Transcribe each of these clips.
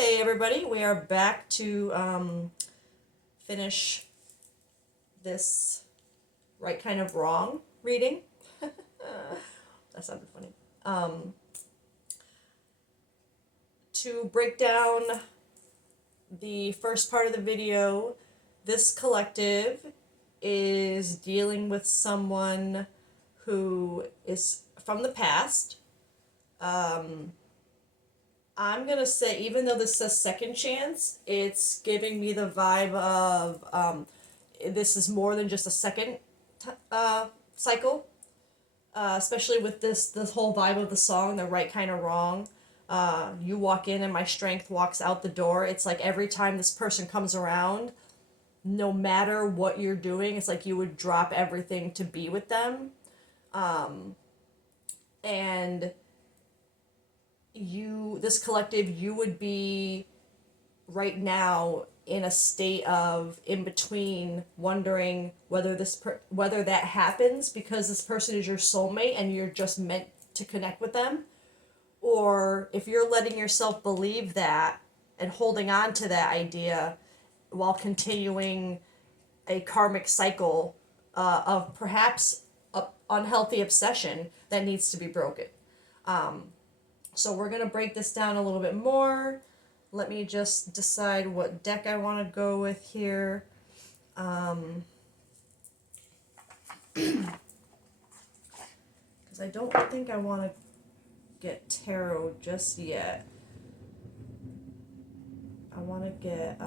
Hey everybody, we are back to finish this right kind of wrong reading. That sounded funny. To break down the first part of the video, this collective is dealing with someone who is from the past. I'm gonna say, even though this says second chance, it's giving me the vibe of this is more than just a second cycle. Especially with this whole vibe of the song, the right kind of wrong. You walk in and my strength walks out the door. It's like every time this person comes around, no matter what you're doing, it's like you would drop everything to be with them. And this collective, you would be right now in a state of in between, wondering whether whether that happens because this person is your soulmate and you're just meant to connect with them, or if you're letting yourself believe that and holding on to that idea while continuing a karmic cycle of perhaps a unhealthy obsession that needs to be broken. So we're going to break this down a little bit more. Let me just decide what deck I want to go with here. Because I don't think I want to get tarot just yet. I want to get, do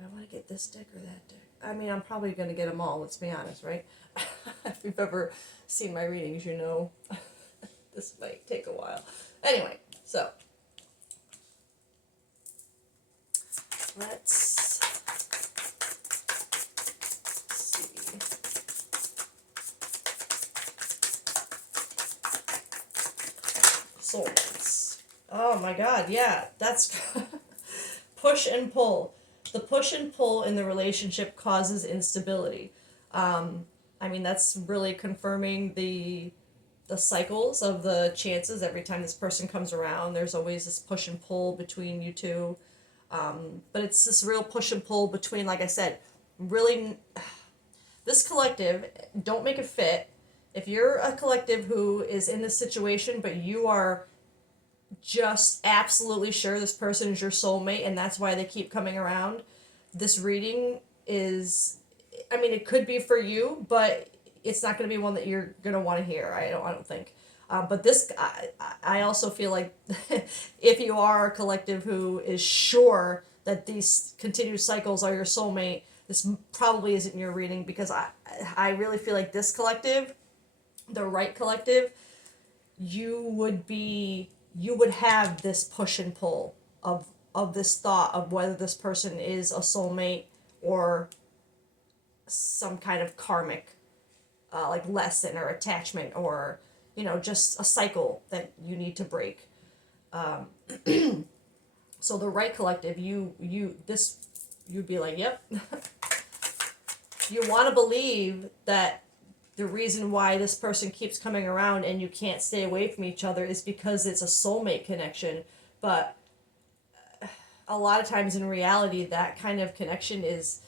I want to get this deck or that deck? I mean, I'm probably going to get them all, let's be honest, right? If you've ever seen my readings, you know this might take a while. Anyway, so let's see. Soulmates. Oh my god, yeah, that's push and pull. The push and pull in the relationship causes instability. I mean, that's really confirming the cycles of the chances. Every time this person comes around, there's always this push and pull between you two. But it's this real push and pull between, like I said, really, this collective, don't make it fit. If you're a collective who is in this situation, but you are just absolutely sure this person is your soulmate and that's why they keep coming around, this reading is, I mean, it could be for you, but it's not going to be one that you're going to want to hear. I don't think. But this, I also feel like if you are a collective who is sure that these continued cycles are your soulmate, this probably isn't your reading, because I really feel like this collective, the right collective, you would have this push and pull of this thought of whether this person is a soulmate or some kind of karmic like lesson or attachment, or just a cycle that you need to break. So the right collective, you'd be like, yep. You want to believe that the reason why this person keeps coming around and you can't stay away from each other is because it's a soulmate connection. But a lot of times in reality, that kind of connection is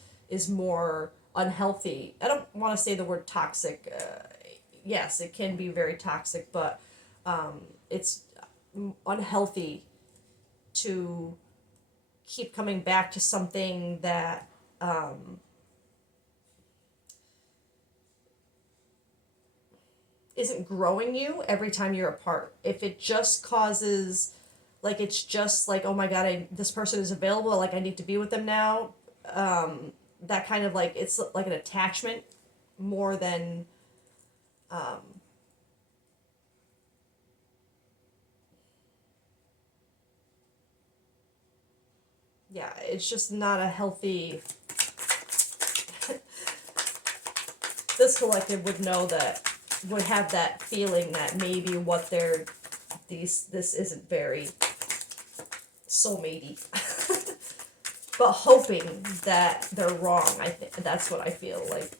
more unhealthy. I don't want to say the word toxic. Yes, it can be very toxic, but it's unhealthy to keep coming back to something that isn't growing you every time you're apart. If it just causes, like, it's just like, oh my god, this person is available, like I need to be with them now. That kind of, like, it's like an attachment more than yeah, it's just not a healthy. This collective would know that, would have that feeling that maybe what this isn't very soulmatey. But hoping that they're wrong. I think that's what I feel like.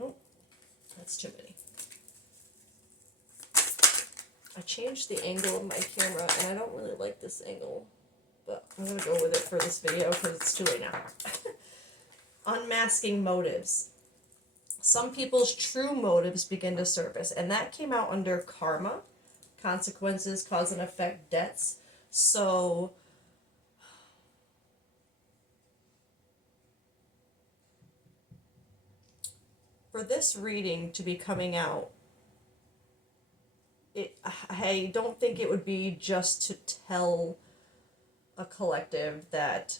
Oh, that's too many. I changed the angle of my camera, and I don't really like this angle, but I'm going to go with it for this video because it's too late now. Unmasking motives. Some people's true motives begin to surface, and that came out under karma, consequences, cause and effect, debts. So for this reading to be coming out, I don't think it would be just to tell a collective that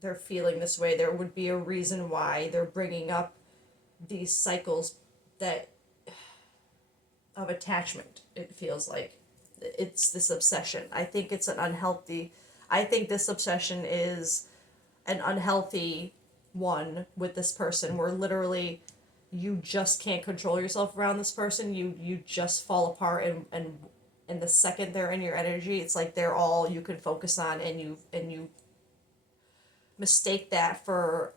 they're feeling this way. There would be a reason why they're bringing up these cycles that of attachment. It feels like it's this obsession. I think it's an unhealthy. I think this obsession is an unhealthy one with this person, where literally you just can't control yourself around this person. You just fall apart, and the second they're in your energy, it's like they're all you can focus on, and you mistake that for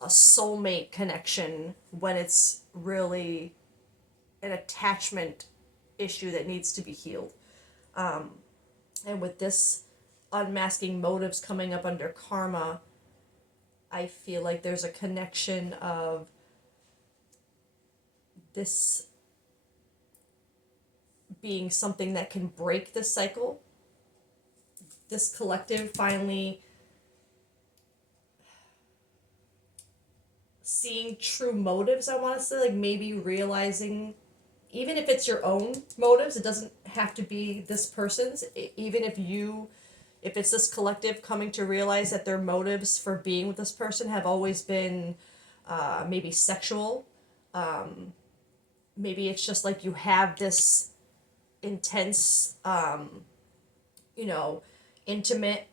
a soulmate connection when it's really an attachment issue that needs to be healed. And with this unmasking motives coming up under karma, I feel like there's a connection of this being something that can break this cycle. This collective finally seeing true motives, I want to say, like maybe realizing, even if it's your own motives, it doesn't have to be this person's. Even if it's this collective coming to realize that their motives for being with this person have always been maybe sexual. Maybe it's just like you have this intense, intimate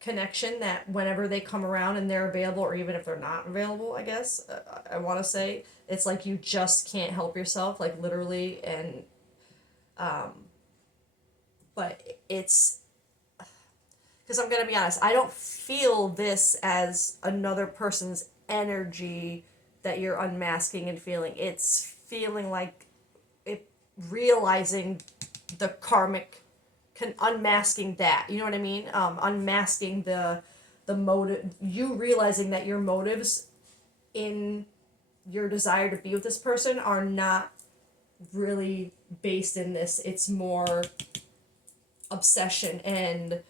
connection that whenever they come around and they're available, or even if they're not available, I guess, I want to say, it's like you just can't help yourself, like literally, and but it's, because I'm going to be honest, I don't feel this as another person's energy that you're unmasking and feeling. It's feeling like it, realizing the karmic, unmasking that, you know what I mean? Unmasking the motive, you realizing that your motives in your desire to be with this person are not really based in this. It's more obsession and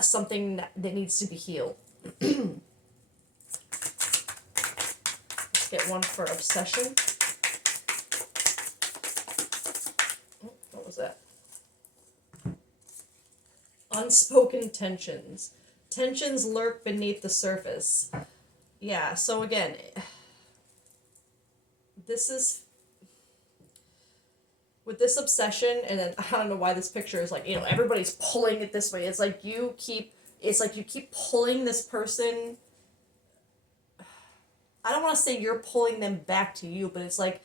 something that needs to be healed. Let's get one for obsession. What was that? Unspoken tensions. Tensions lurk beneath the surface. Yeah, so again, this is, with this obsession, and then I don't know why this picture is like, everybody's pulling it this way. It's like you keep pulling this person. I don't want to say you're pulling them back to you, but it's like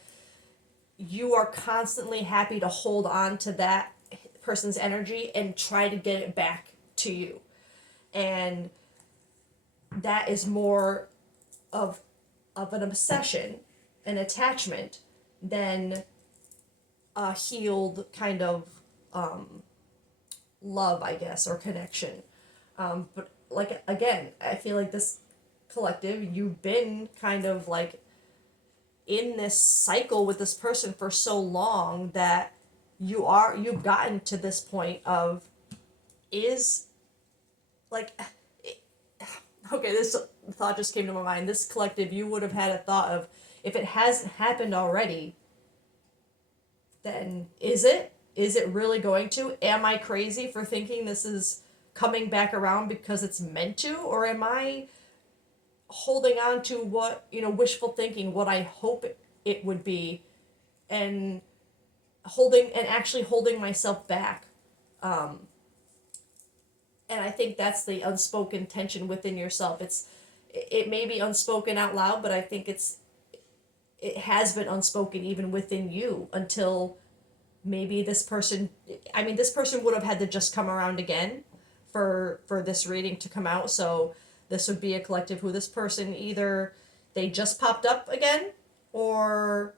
you are constantly happy to hold on to that person's energy and try to get it back to you. And that is more of an obsession, an attachment, than a healed kind of love, I guess, or connection. But like, again, I feel like this collective, you've been kind of like in this cycle with this person for so long that you've gotten to this point of, is like, okay, this thought just came to my mind. This collective, you would have had a thought of, if it hasn't happened already, then is it really going to? Am I crazy for thinking this is coming back around because it's meant to? Or am I holding on to what, wishful thinking, what I hope it would be, and actually holding myself back? And I think that's the unspoken tension within yourself. It may be unspoken out loud, but I think it has been unspoken even within you, until maybe this person would have had to just come around again for this reading to come out. So this would be a collective who this person, either they just popped up again, or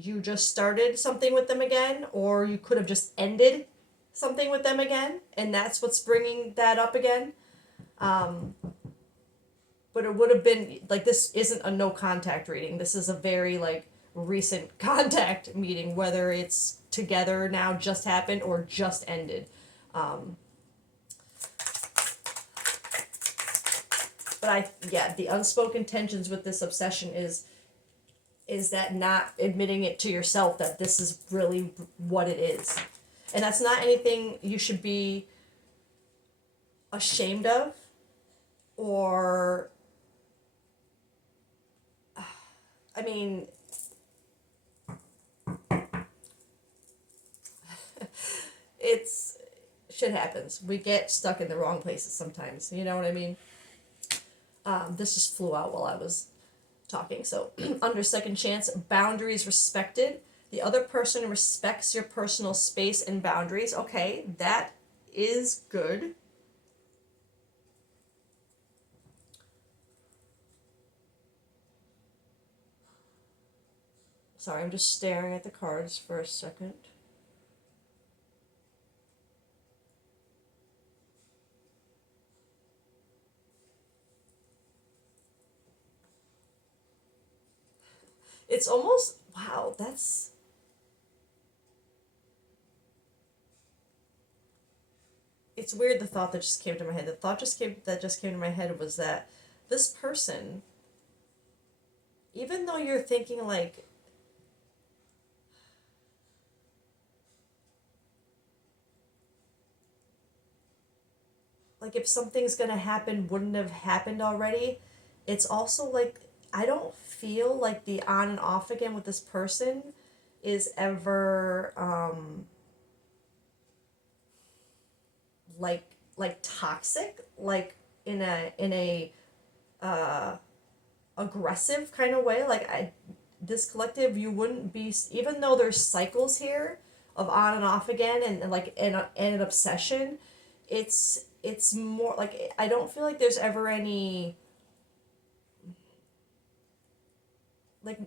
you just started something with them again, or you could have just ended something with them again, and that's what's bringing that up again. But it would have been like, this isn't a no contact reading. This is a very like recent contact meeting, whether it's together now, just happened, or just ended. But the unspoken tensions with this obsession is that not admitting it to yourself that this is really what it is. And that's not anything you should be ashamed of, or I mean, it's shit happens. We get stuck in the wrong places sometimes. You know what I mean? This just flew out while I was talking. So, under second chance, boundaries respected. The other person respects your personal space and boundaries. Okay, that is good. Sorry, I'm just staring at the cards for a second. It's almost, wow, that's... It's weird, the thought that just came to my head. The thought that just came to my head was that this person, even though you're thinking like, if something's gonna happen wouldn't have happened already, it's also like, I don't feel like the on and off again with this person is ever like toxic, like in a aggressive kind of way. Like, this collective, you wouldn't be, even though there's cycles here of on and off again, and like and an obsession, it's more like, I don't feel like there's ever any, like,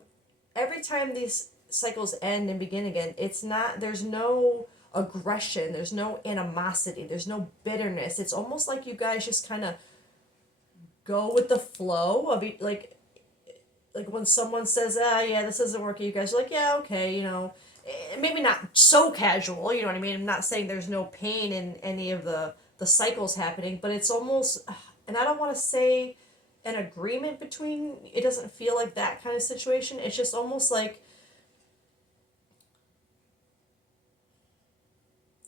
every time these cycles end and begin again, it's not, there's no aggression, there's no animosity, there's no bitterness. It's almost like you guys just kind of go with the flow of it, like when someone says, yeah, this isn't working, you guys are like, yeah, okay, you know, maybe not so casual, you know what I mean? I'm not saying there's no pain in any of the cycles happening, but it's almost, and I don't want to say an agreement between, it doesn't feel like that kind of situation. It's just almost like,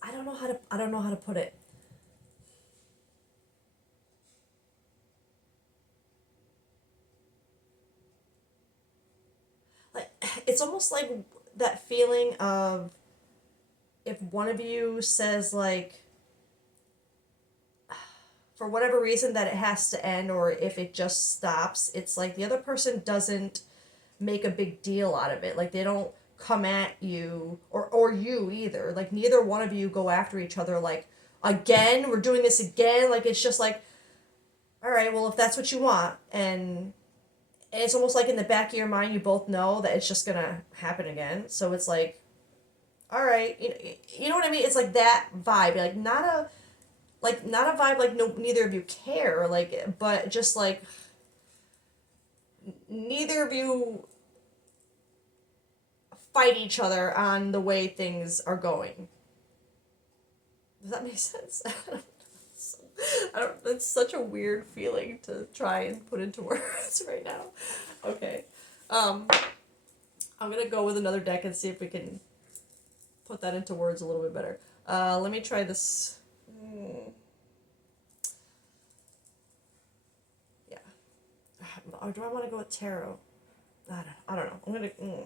I don't know how to put it. Like, it's almost like that feeling of, if one of you says like, for whatever reason, that it has to end, or if it just stops, it's like the other person doesn't make a big deal out of it. Like, they don't come at you, or you either. Like, neither one of you go after each other like, again, we're doing this again. Like, it's just like, all right, well, if that's what you want, and it's almost like in the back of your mind, you both know that it's just gonna happen again. So it's like, all right, you know what I mean? It's like that vibe, like not a vibe like, no, neither of you care, like, but just like, neither of you fight each other on the way things are going. Does that make sense? I don't. It's such a weird feeling to try and put into words right now. Okay, I'm gonna go with another deck and see if we can put that into words a little bit better. Let me try this. Yeah. Or do I want to go with tarot? I don't know. I'm gonna. Okay.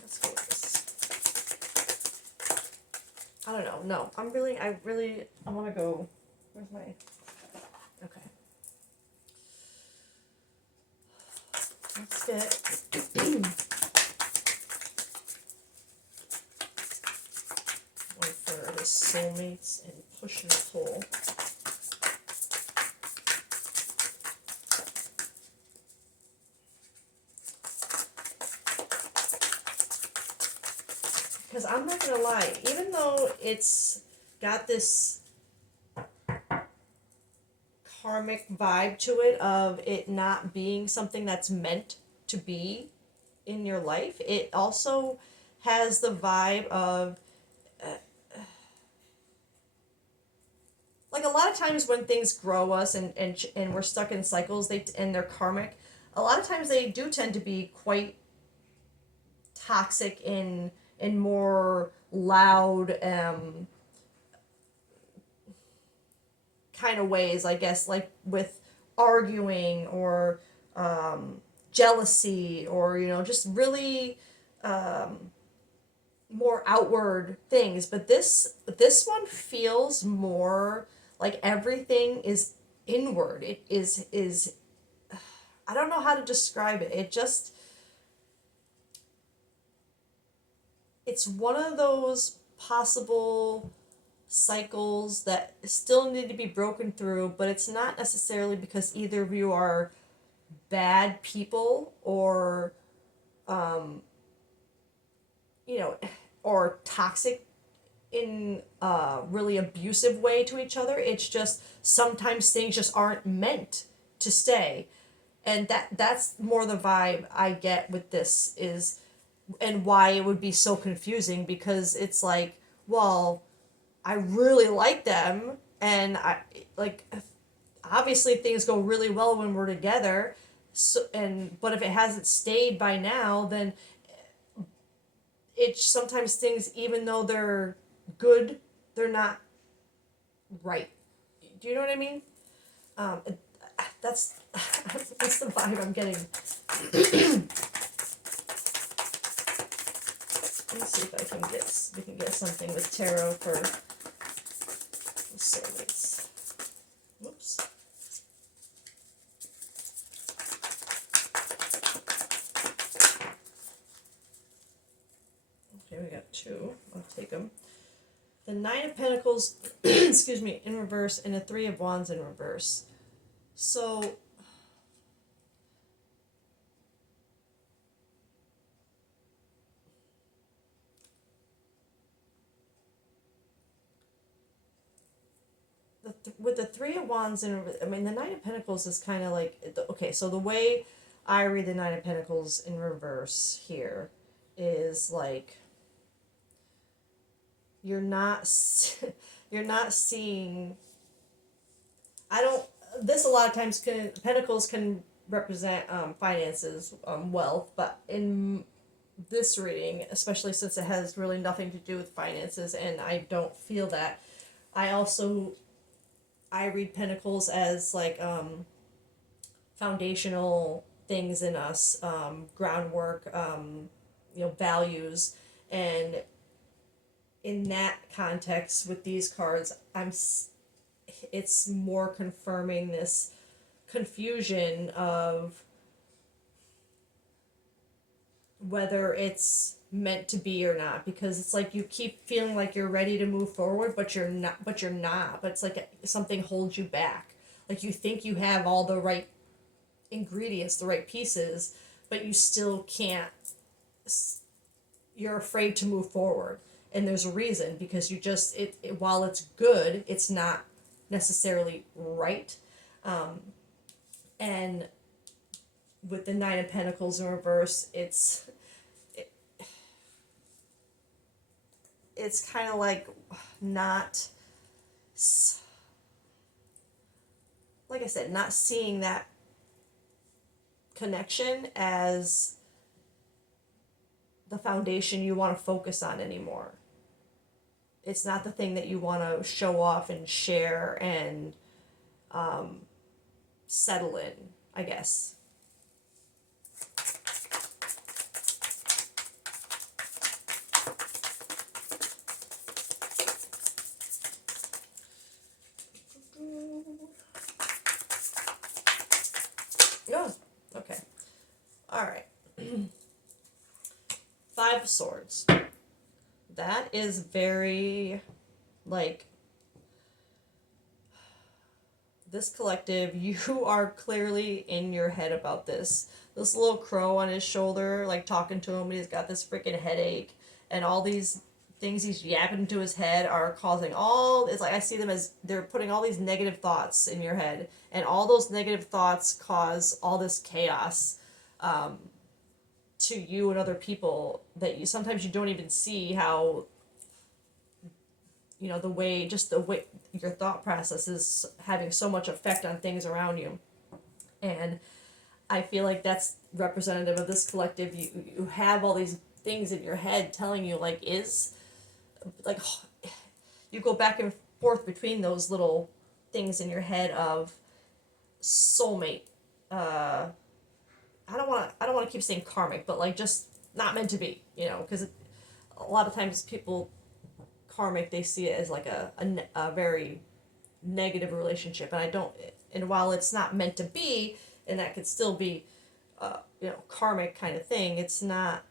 Let's go with this. I don't know. No, I want to go. Where's my? Okay. Let's get. One for the soulmates and push and pull. because I'm not gonna lie, even though it's got this karmic vibe to it of it not being something that's meant to be in your life, it also has the vibe of like a lot of times when things grow us and we're stuck in cycles and they're karmic, a lot of times they do tend to be quite toxic in more loud kind of ways, I guess, like with arguing or jealousy or just really more outward things. But this one feels more like everything is inward. It is I don't know how to describe it. It's one of those possible cycles that still need to be broken through, but it's not necessarily because either of you are bad people or you know or toxic in a really abusive way to each other. It's just sometimes things just aren't meant to stay. And that's more the vibe I get with this is and why it would be so confusing, because it's like, well, I really like them and I like obviously things go really well when we're together. So but if it hasn't stayed by now, then it's sometimes things, even though they're good, they're not right. Do you know what I mean? Um, that's that's the vibe I'm getting. Let me see if we can get something with tarot for the soulmates. Whoops. Okay, we got two. I'll take them. The Nine of Pentacles, excuse me, in reverse, and the Three of Wands in reverse. So with the Three of Wands in, I mean, the Nine of Pentacles is kind of like, okay, so the way I read the Nine of Pentacles in reverse here is like you're not you're not seeing. I don't. This a lot of times Pentacles can represent finances, wealth, but in this reading, especially since it has really nothing to do with finances, and I don't feel that. I read Pentacles as like foundational things in us, groundwork, values, and in that context with these cards, it's more confirming this confusion of whether it's meant to be or not, because it's like you keep feeling like you're ready to move forward, but you're not, but it's like something holds you back. Like you think you have all the right ingredients, the right pieces, but you still can't. You're afraid to move forward, and there's a reason, because you just while it's good, it's not necessarily right. And with the Nine of Pentacles in reverse, it's kind of like not, like I said, not seeing that connection as the foundation you want to focus on anymore. It's not the thing that you want to show off and share and settle in, I guess. Yeah, okay. All right. Five of Swords. That is very, like, this collective, you are clearly in your head about this. This little crow on his shoulder, like talking to him, he's got this freaking headache and all these things he's yapping into his head are causing all, it's like I see them as they're putting all these negative thoughts in your head, and all those negative thoughts cause all this chaos to you and other people that you sometimes you don't even see how, the way your thought process is having so much effect on things around you. And I feel like that's representative of this collective. You have all these things in your head telling you, like, like, you go back and forth between those little things in your head of soulmate. I don't want to keep saying karmic, but like just not meant to be, because a lot of times people karmic, they see it as like a very negative relationship, and I don't. And while it's not meant to be, and that could still be, karmic kind of thing, it's not.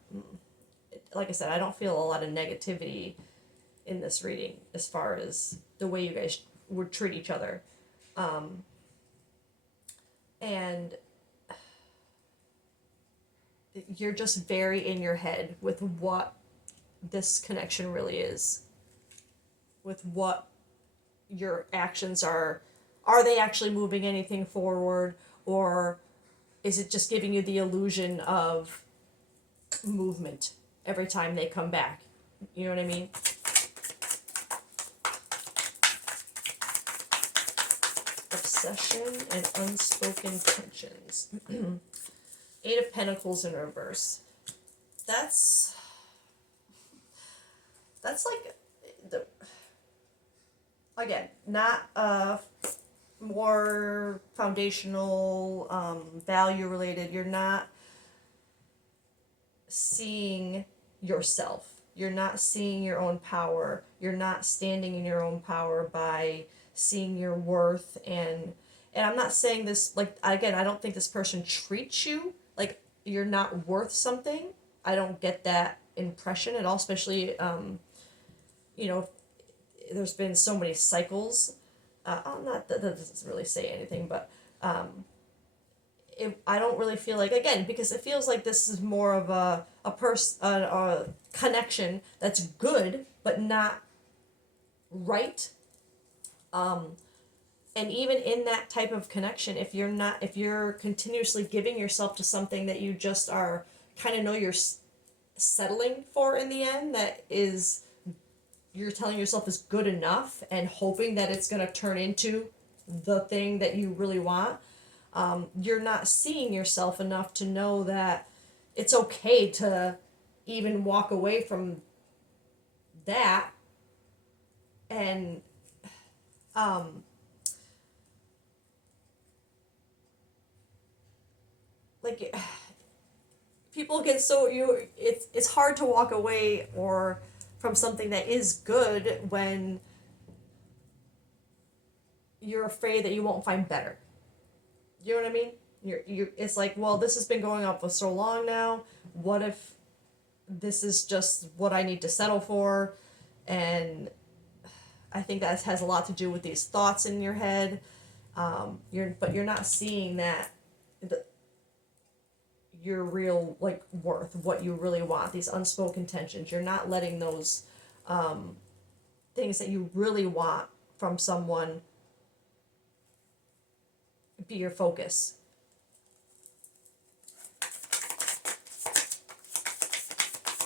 Like I said, I don't feel a lot of negativity in this reading as far as the way you guys would treat each other, and you're just very in your head with what this connection really is, with what your actions are. Are they actually moving anything forward, or is it just giving you the illusion of movement every time they come back? You know what I mean? Obsession and unspoken tensions. Eight of Pentacles in reverse. That's like again, not more foundational, value related. You're not seeing yourself. You're not seeing your own power. You're not standing in your own power by seeing your worth. And I'm not saying this, like, again, I don't think this person treats you like you're not worth something. I don't get that impression at all, especially, there's been so many cycles. Not that doesn't really say anything, but I don't really feel like, again, because it feels like this is more of a connection that's good but not right. And even in that type of connection, if you're continuously giving yourself to something that you just are kind of know you're settling for in the end, that is, you're telling yourself is good enough and hoping that it's going to turn into the thing that you really want, you're not seeing yourself enough to know that it's okay to even walk away from that. And like, people get so it's hard to walk away or from something that is good when you're afraid that you won't find better. You know what I mean? You're it's like, well, this has been going on for so long now. What if this is just what I need to settle for? And I think that has a lot to do with these thoughts in your head. You're not seeing that your real, like, worth, what you really want, these unspoken tensions. You're not letting those things that you really want from someone be your focus.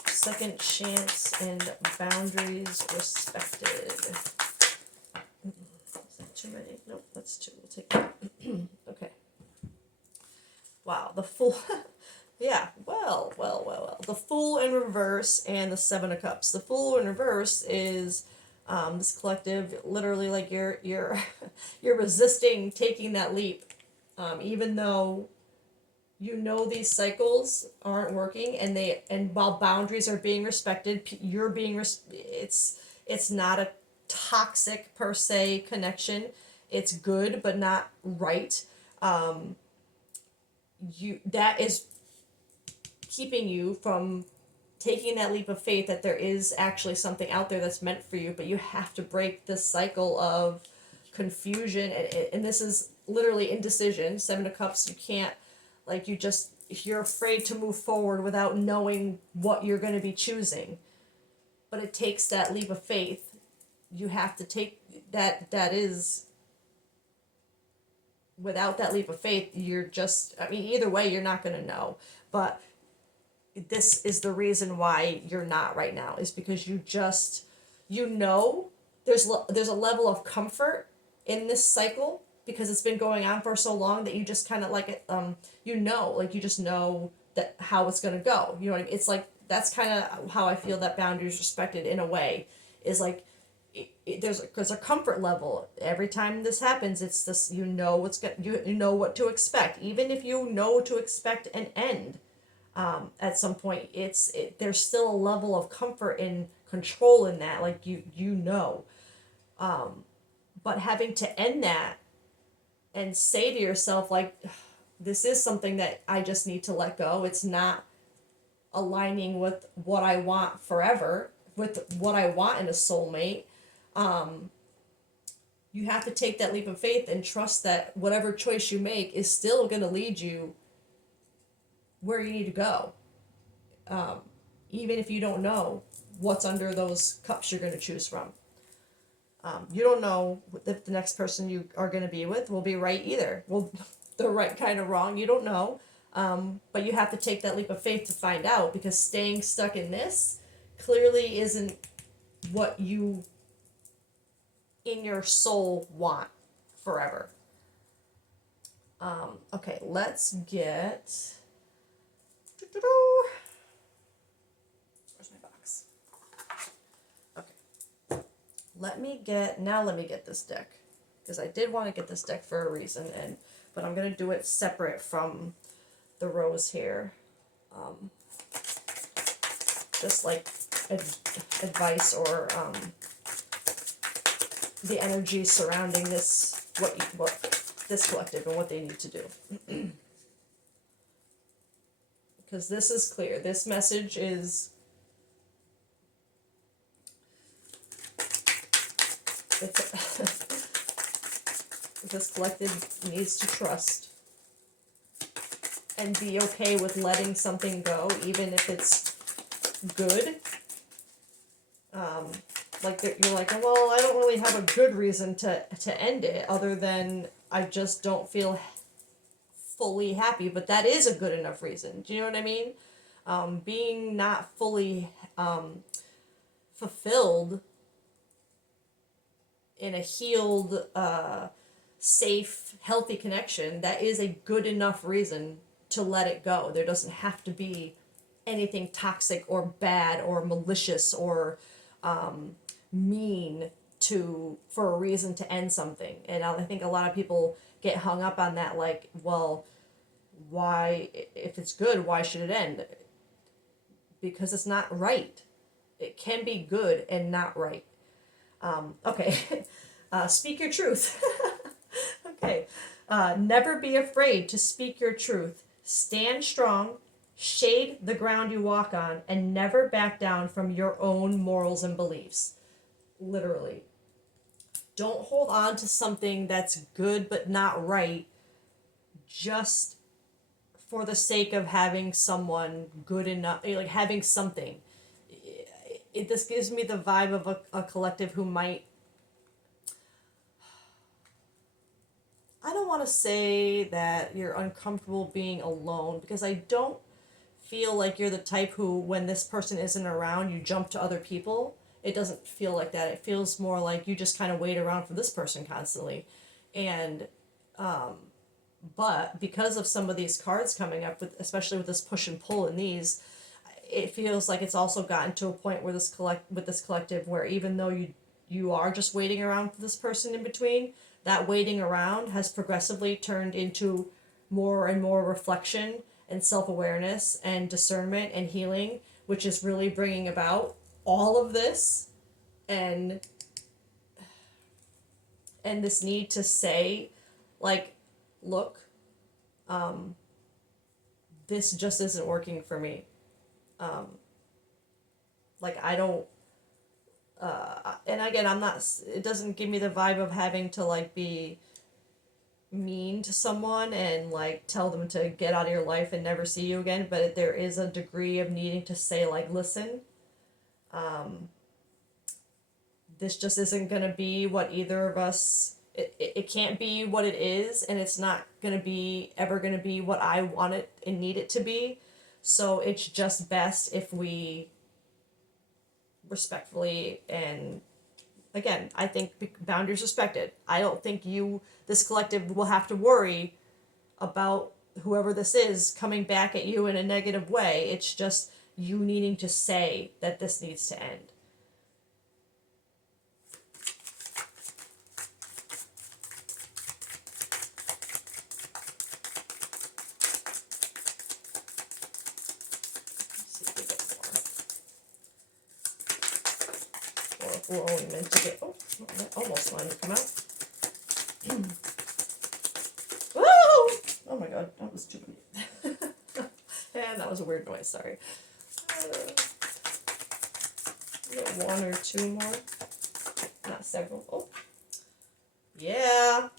Second chance and boundaries respected. Is that too many? Nope, that's two. We'll take that. Okay. Wow, the Fool. Yeah, well. The Fool in reverse and the Seven of Cups. The Fool in reverse is this collective, literally, like, you're you're resisting taking that leap, even though you know these cycles aren't working, and while boundaries are being respected, you're being it's not a toxic per se connection. It's good but not right. That is keeping you from taking that leap of faith that there is actually something out there that's meant for you, but you have to break this cycle of confusion, and this is literally indecision. Seven of Cups, you can't, like, you're afraid to move forward without knowing what you're going to be choosing. but it takes that leap of faith. You have to take that is, without that leap of faith, you're just, I mean, either way, you're not going to know. But this is the reason why you're not right now, is because you just, you know, there's a level of comfort in this cycle because it's been going on for so long that you just kind of like, you know, like you just know that how it's going to go. You know what I mean? It's like, that's kind of how I feel that boundaries respected in a way, is like, there's a comfort level every time this happens. It's this, you know what's you know what to expect, even if you know to expect an end. At some point, there's still a level of comfort and control in that, like you know. But having to end that and say to yourself, like, this is something that I just need to let go. It's not aligning with what I want forever, with what I want in a soulmate. You have to take that leap of faith and trust that whatever choice you make is still going to lead you where you need to go. Even if you don't know what's under those cups you're going to choose from. You don't know if the next person you are going to be with will be right either. Well, the right kind of wrong, you don't know. But you have to take that leap of faith to find out, because staying stuck in this clearly isn't what you in your soul want forever. Okay, let's get... Where's my box? Okay. Let me get this deck, because I did want to get this deck for a reason, but I'm going to do it separate from the rose here. Just like advice or the energy surrounding this, what this collective and what they need to do. Because this is clear. This message is, this collective needs to trust and be okay with letting something go, even if it's good. Like you're like, well, I don't really have a good reason to end it other than I just don't feel fully happy, but that is a good enough reason. Do you know what I mean? Being not fully fulfilled in a healed, safe, healthy connection, that is a good enough reason to let it go. There doesn't have to be anything toxic or bad or malicious or mean for a reason to end something. And I think a lot of people get hung up on that, like, well, why, if it's good, why should it end? Because it's not right. It can be good and not right. Okay. Speak your truth. Okay. Never be afraid to speak your truth. Stand strong, shade the ground you walk on, and never back down from your own morals and beliefs. Literally. Don't hold on to something that's good but not right just for the sake of having someone good enough, like having something. This gives me the vibe of a collective who might, I don't want to say that you're uncomfortable being alone, because I don't feel like you're the type who, when this person isn't around, you jump to other people. It doesn't feel like that. It feels more like you just kind of wait around for this person constantly. And but because of some of these cards coming up, with especially with this push and pull in these, it feels like it's also gotten to a point where this collective, where even though you are just waiting around for this person in between, that waiting around has progressively turned into more and more reflection and self-awareness and discernment and healing, which is really bringing about all of this, and this need to say, like, look, this just isn't working for me. Like, I don't, and again, I'm not, it doesn't give me the vibe of having to, like, be mean to someone and, like, tell them to get out of your life and never see you again, but there is a degree of needing to say, like, listen, this just isn't going to be what either of us, it can't be what it is, and it's not going to be ever going to be what I want it and need it to be. So it's just best if we respectfully, and again, I think boundaries respected. I don't think this collective will have to worry about whoever this is coming back at you in a negative way. It's just you needing to say that this needs to end. Let's see if we get more. Or if we're only meant to get, oh, that almost wanted to come out. Woo! Oh my god, that was too many. And that was a weird noise, sorry. Get one or two more. Not several. Oh. Yeah.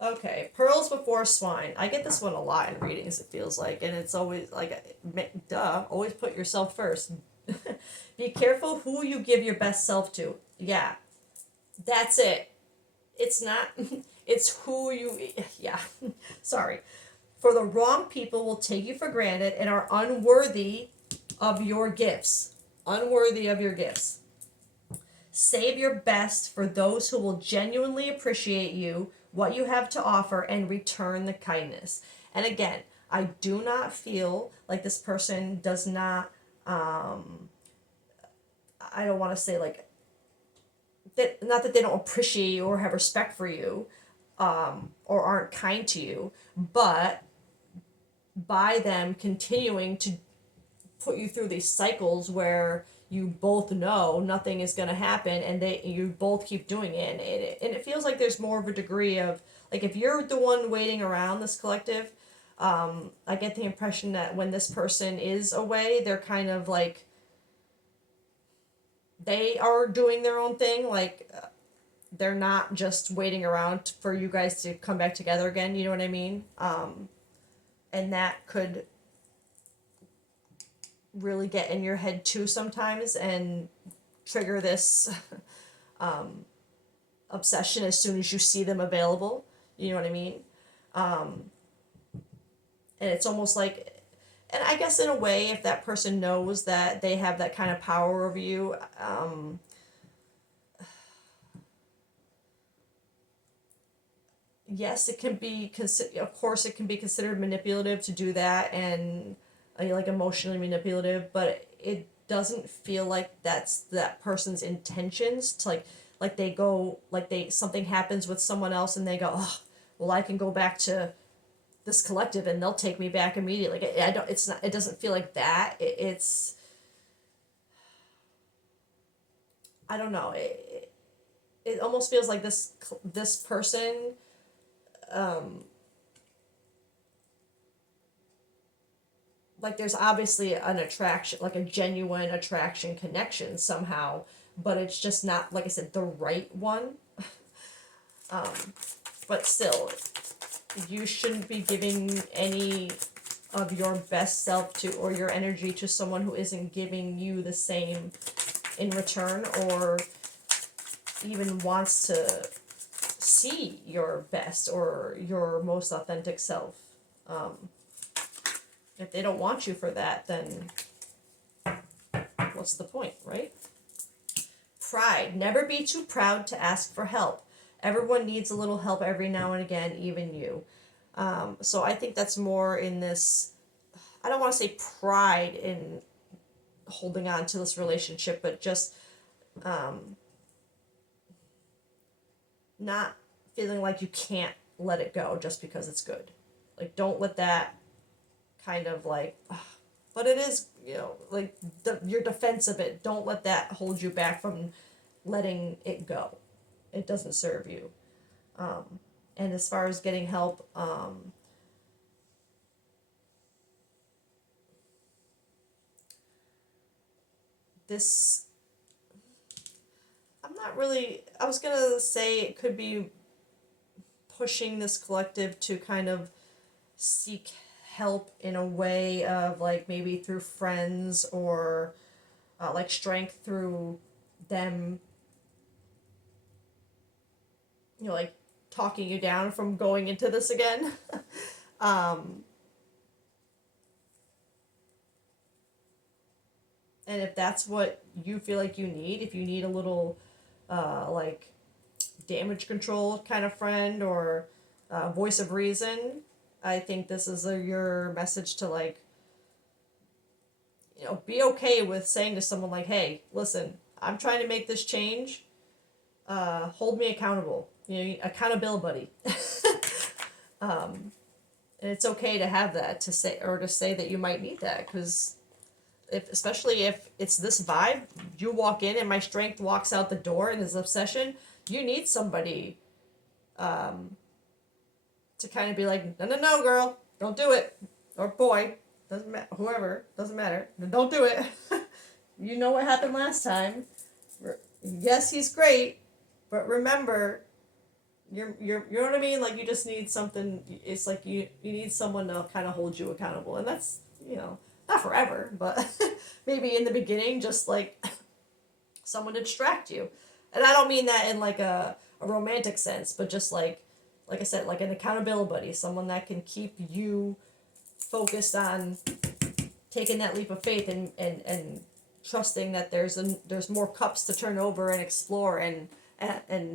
Okay. Pearls before swine. I get this one a lot in readings, it feels like. And it's always like, duh, always put yourself first. Be careful who you give your best self to. Yeah. That's it. It's not, it's who you, yeah. Sorry. For the wrong people will take you for granted and are unworthy of your gifts. Unworthy of your gifts. Save your best for those who will genuinely appreciate you, what you have to offer, and return the kindness. And again, I do not feel like this person does not, I don't want to say like, that, not that they don't appreciate you or have respect for you, or aren't kind to you, but by them continuing to put you through these cycles where you both know nothing is going to happen, and you both keep doing it, and it feels like there's more of a degree of, like, if you're the one waiting around this collective, I get the impression that when this person is away, they're kind of like, they are doing their own thing, like, they're not just waiting around for you guys to come back together again, you know what I mean? And that could really get in your head too sometimes and trigger this obsession as soon as you see them available, you know what I mean? And it's almost like, and I guess in a way, if that person knows that they have that kind of power over you, yes, it can be of course it can be considered manipulative to do that, and like emotionally manipulative, but it doesn't feel like that's that person's intentions to like they go, like they, something happens with someone else and they go, oh, well, I can go back to this collective and they'll take me back immediately. Like, I don't, it's not, it doesn't feel like that. It's, I don't know, it almost feels like this person, like there's obviously an attraction, like a genuine attraction connection somehow, but it's just not, like I said, the right one. But still, you shouldn't be giving any of your best self to, or your energy to someone who isn't giving you the same in return, or even wants to see your best or your most authentic self. If they don't want you for that, then what's the point, right? Pride. Never be too proud to ask for help. Everyone needs a little help every now and again, even you. So I think that's more in this, I don't want to say pride in holding on to this relationship, but just not feeling like you can't let it go just because it's good. Like, don't let that kind of like, but it is, you know, like your defense of it, don't let that hold you back from letting it go. It doesn't serve you. And as far as getting help, this, I'm not really, I was gonna say it could be pushing this collective to kind of seek help in a way of like maybe through friends, or like strength through them you know, like talking you down from going into this again. um, and if that's what you feel like you need, if you need a little like damage control kind of friend, or voice of reason, I think this is your message to, like, you know, be okay with saying to someone like, hey, listen, I'm trying to make this change. Hold me accountable. You know, accountability buddy. And it's okay to have that, to say, or to say that you might need that, because especially if it's this vibe, you walk in and my strength walks out the door in this obsession, you need somebody to kind of be like, no, no, no, girl, don't do it, or boy, doesn't matter, whoever, doesn't matter, don't do it. You know what happened last time. Yes, he's great, but remember, you know what I mean? Like, you just need something. It's like you need someone to kind of hold you accountable, and that's, you know, not forever, but maybe in the beginning, just like someone to distract you. And I don't mean that in like a romantic sense, but just like I said, like an accountability buddy, someone that can keep you focused on taking that leap of faith, and trusting that there's more cups to turn over and explore, and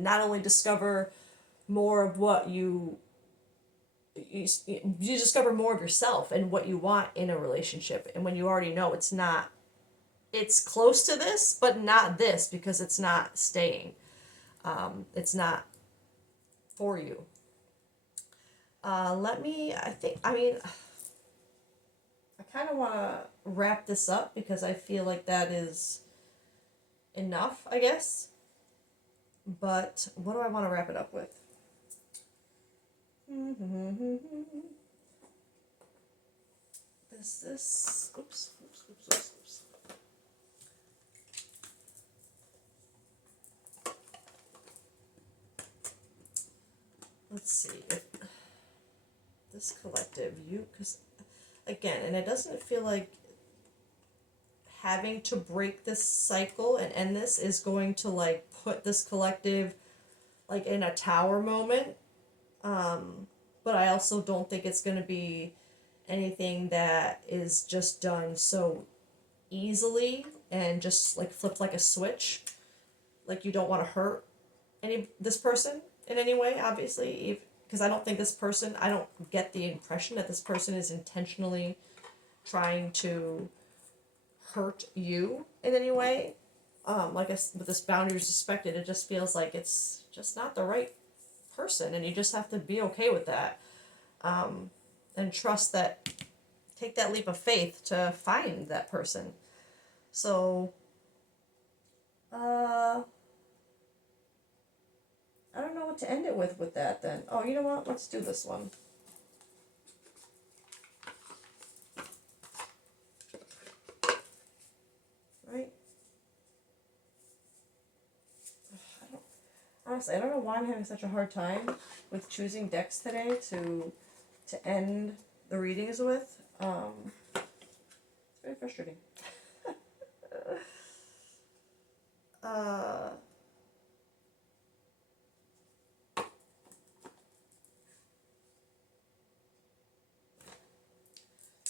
not only discover more of what you discover more of yourself and what you want in a relationship. And when you already know it's close to this but not this, because it's not staying, it's not for you. I kind of want to wrap this up, because I feel like that is enough, I guess. But what do I want to wrap it up with? Oops. Let's see. This collective, because again, and it doesn't feel like having to break this cycle and end this is going to, like, put this collective like in a tower moment. But I also don't think it's going to be anything that is just done so easily and just like flipped like a switch. Like, you don't want to hurt this person in any way, obviously, because I don't think this person, I don't get the impression that this person is intentionally trying to hurt you in any way. Like, with this boundaries respected, it just feels like it's just not the right person, and you just have to be okay with that, and trust that, take that leap of faith to find that person. So, I don't know what to end it with that then. Oh, you know what? Let's do this one. Right? Honestly, I don't know why I'm having such a hard time with choosing decks today to end the readings with. It's very frustrating.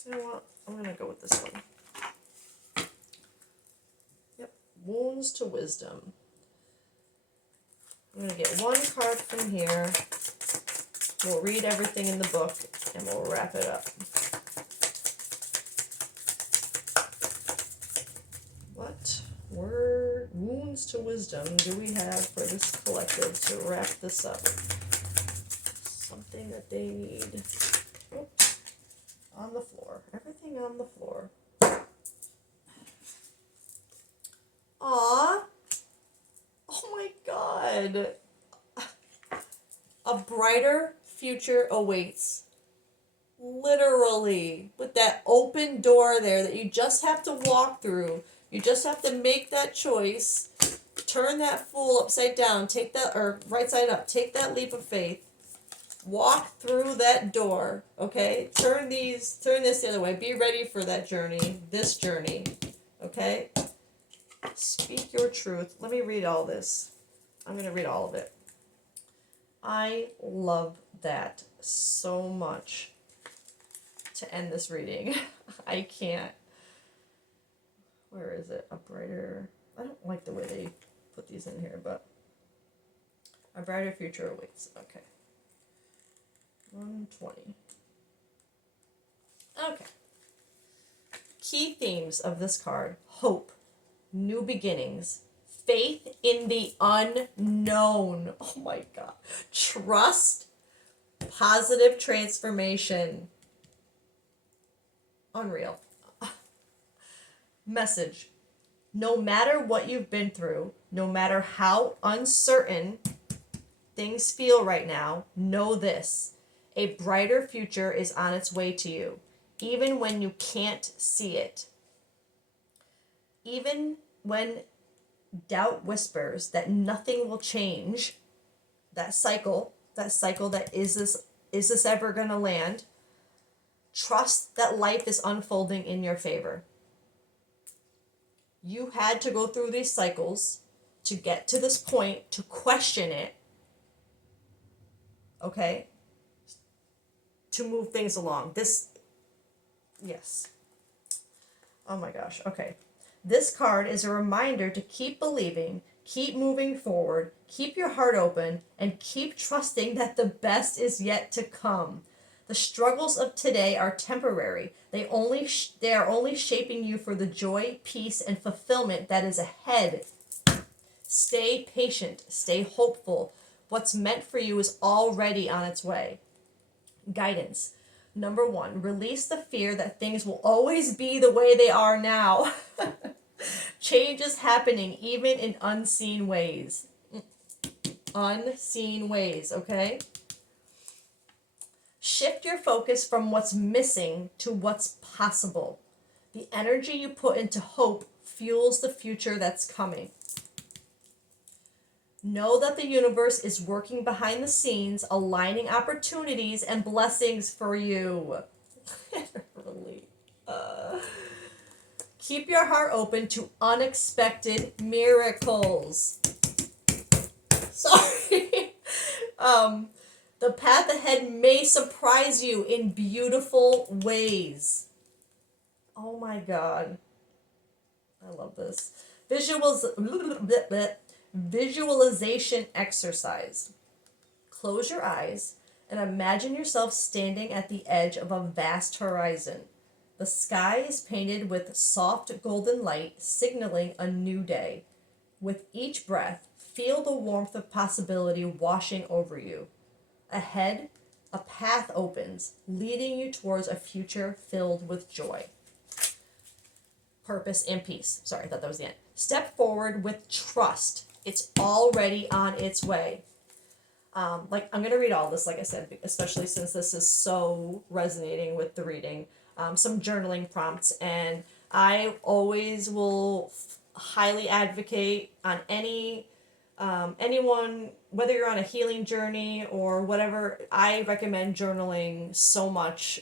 You know what? I'm gonna go with this one. Yep, Wounds to Wisdom. I'm gonna get one card from here. We'll read everything in the book and we'll wrap it up. What wounds to wisdom do we have for this collective to wrap this up? Something that they need. Oops. On the floor. Everything on the floor. Aww. Oh my god. A brighter future awaits. Literally. With that open door there that you just have to walk through. You just have to make that choice. Turn that fool upside down. Take that, or right side up. Take that leap of faith. Walk through that door. Okay? Turn this the other way. Be ready for that journey. This journey. Okay? Speak your truth. Let me read all this. I'm going to read all of it. I love that so much to end this reading. I can't. Where is it? A brighter. I don't like the way they put these in here, but a brighter future awaits. Okay. 120. Okay. Key themes of this card: hope, new beginnings, faith in the unknown. Oh my God. Trust, positive transformation. Unreal. Message: no matter what you've been through, no matter how uncertain things feel right now, know this: a brighter future is on its way to you, even when you can't see it. Even when doubt whispers that nothing will change, that cycle that is this ever going to land, trust that life is unfolding in your favor. You had to go through these cycles to get to this point, to question it, okay? To move things along. Yes. Oh my gosh, okay. This card is a reminder to keep believing, keep moving forward, keep your heart open, and keep trusting that the best is yet to come. The struggles of today are temporary. They are only shaping you for the joy, peace, and fulfillment that is ahead. Stay patient, stay hopeful. What's meant for you is already on its way. Guidance. Number 1, release the fear that things will always be the way they are now. Change is happening even in unseen ways. Unseen ways, okay? Shift your focus from what's missing to what's possible. The energy you put into hope fuels the future that's coming. Know that the universe is working behind the scenes, aligning opportunities and blessings for you. Really. Keep your heart open to unexpected miracles. Sorry. The path ahead may surprise you in beautiful ways. Oh my God. I love this. Visualization exercise. Close your eyes and imagine yourself standing at the edge of a vast horizon. The sky is painted with soft golden light, signaling a new day. With each breath, feel the warmth of possibility washing over you. Ahead, a path opens, leading you towards a future filled with joy. Purpose and peace. Sorry, I thought that was the end. Step forward with trust. It's already on its way. I'm going to read all this, like I said, especially since this is so resonating with the reading. Some journaling prompts, and I always will highly advocate on anyone, whether you're on a healing journey or whatever. I recommend journaling so much,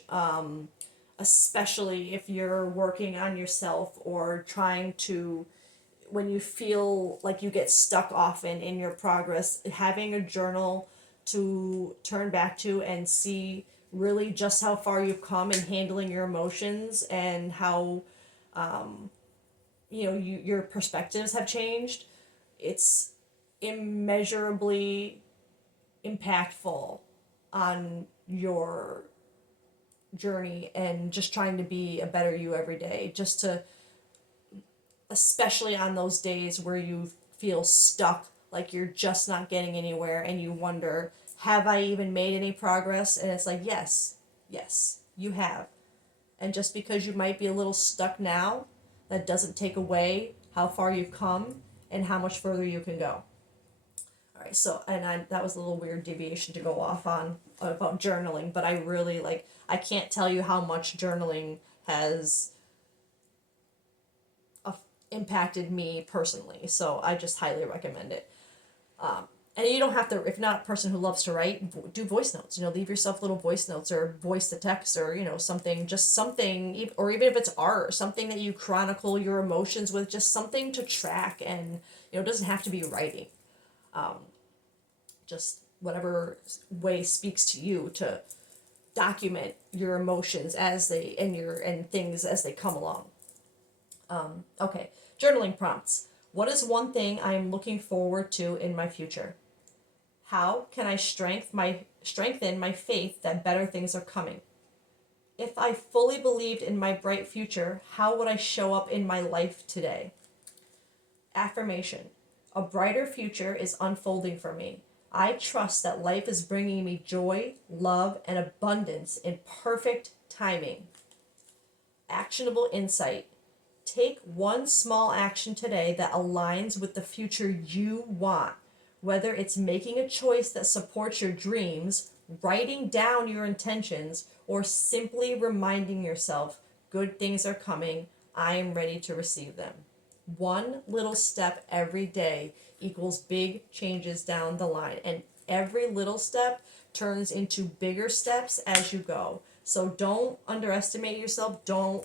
especially if you're working on yourself or trying to, when you feel like you get stuck often in your progress, having a journal to turn back to and see really just how far you've come in handling your emotions and how your perspectives have changed. It's immeasurably impactful on your journey and just trying to be a better you every day, just to, especially on those days where you feel stuck, like you're just not getting anywhere and you wonder, have I even made any progress? And it's like, yes, you have. And just because you might be a little stuck now, that doesn't take away how far you've come and how much further you can go. All right, so, that was a little weird deviation to go off on about journaling, but I really, I can't tell you how much journaling has impacted me personally, so I just highly recommend it. And you don't have to, if not a person who loves to write, do voice notes. Leave yourself little voice notes or voice to text or, something, or even if it's art, something that you chronicle your emotions with, just something to track. And, it doesn't have to be writing. Just whatever way speaks to you, to document your emotions as they and things as they come along. Okay, journaling prompts. What is one thing I am looking forward to in my future? How can I strengthen my faith that better things are coming? If I fully believed in my bright future, how would I show up in my life today? Affirmation. A brighter future is unfolding for me. I trust that life is bringing me joy, love, and abundance in perfect timing. Actionable insight. Take one small action today that aligns with the future you want, whether it's making a choice that supports your dreams, writing down your intentions, or simply reminding yourself good things are coming. I am ready to receive them. One little step every day equals big changes down the line, and every little step turns into bigger steps as you go. So don't underestimate yourself. Don't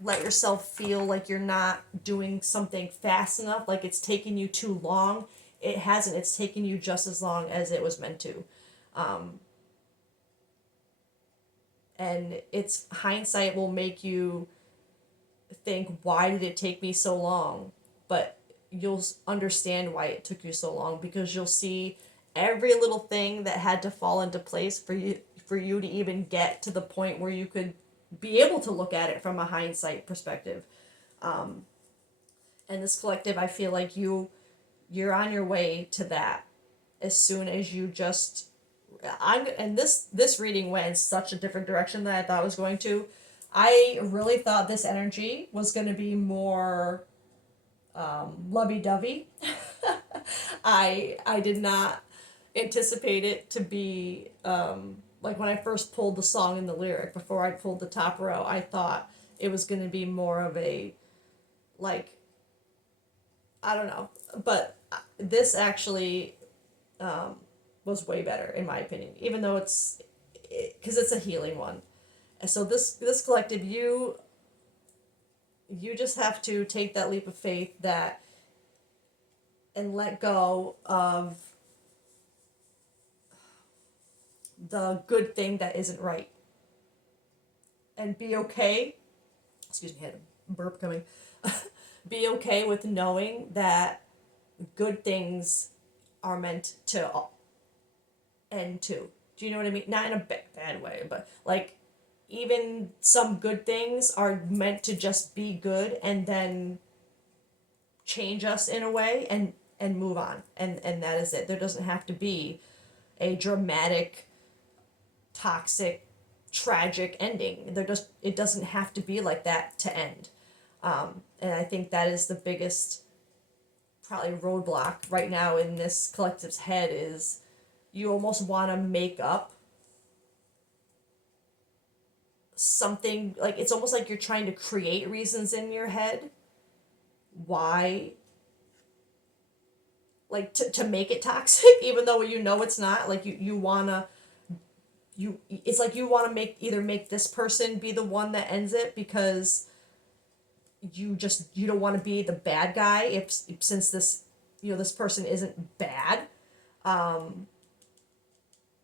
let yourself feel like you're not doing something fast enough, like it's taking you too long. It hasn't. It's taken you just as long as it was meant to. And it's hindsight will make you think, why did it take me so long? But you'll understand why it took you so long, because you'll see every little thing that had to fall into place for you to even get to the point where you could be able to look at it from a hindsight perspective. And this collective, I feel like you're on your way to that as soon as you just and this reading went in such a different direction than I thought it was going to. I really thought this energy was going to be more lovey-dovey. I did not anticipate it to be like when I first pulled the song in the lyric, before I pulled the top row, I thought it was going to be more of a, like, I don't know, but this actually was way better in my opinion, even though because it's a healing one. And so this collective, you just have to take that leap of faith that and let go of the good thing that isn't right, and be okay. Excuse me, I had a burp coming. Be okay with knowing that good things are meant to end too. Do you know what I mean? Not in a bad way, but like, even some good things are meant to just be good and then change us in a way and move on, and that is it. There doesn't have to be a dramatic, toxic, tragic ending. It doesn't have to be like that to end. And I think that is the biggest probably roadblock right now in this collective's head, is you almost want to make up something, like it's almost like you're trying to create reasons in your head why, like to make it toxic, even though you know it's not. Like you want to, it's like you want to make this person be the one that ends it, because you don't want to be the bad guy, if since this, this person isn't bad.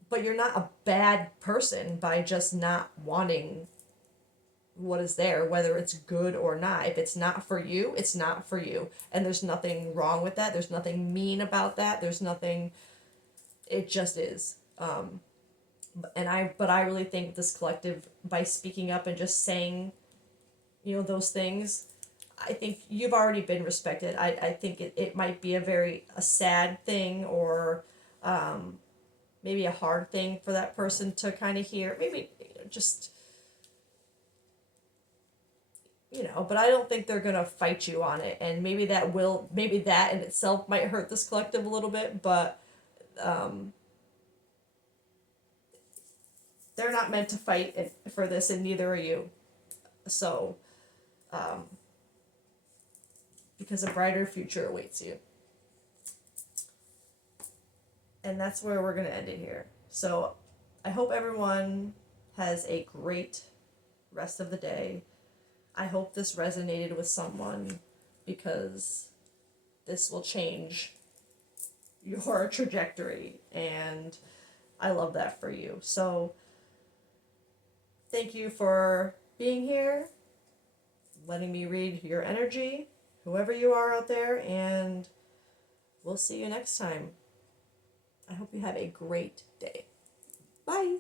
But you're not a bad person by just not wanting what is there, whether it's good or not. If it's not for you, it's not for you. And there's nothing wrong with that. There's nothing mean about that. There's nothing, it just is. But I really think this collective, by speaking up and just saying, those things, I think you've already been respected. I think it might be a sad thing, or maybe a hard thing for that person to kind of hear. Maybe just, but I don't think they're going to fight you on it. And maybe that in itself might hurt this collective a little bit, but they're not meant to fight for this, and neither are you. So, because a brighter future awaits you. And that's where we're going to end it here. So I hope everyone has a great rest of the day. I hope this resonated with someone, because this will change your trajectory, and I love that for you. So thank you for being here, letting me read your energy, whoever you are out there, and we'll see you next time. I hope you have a great day. Bye.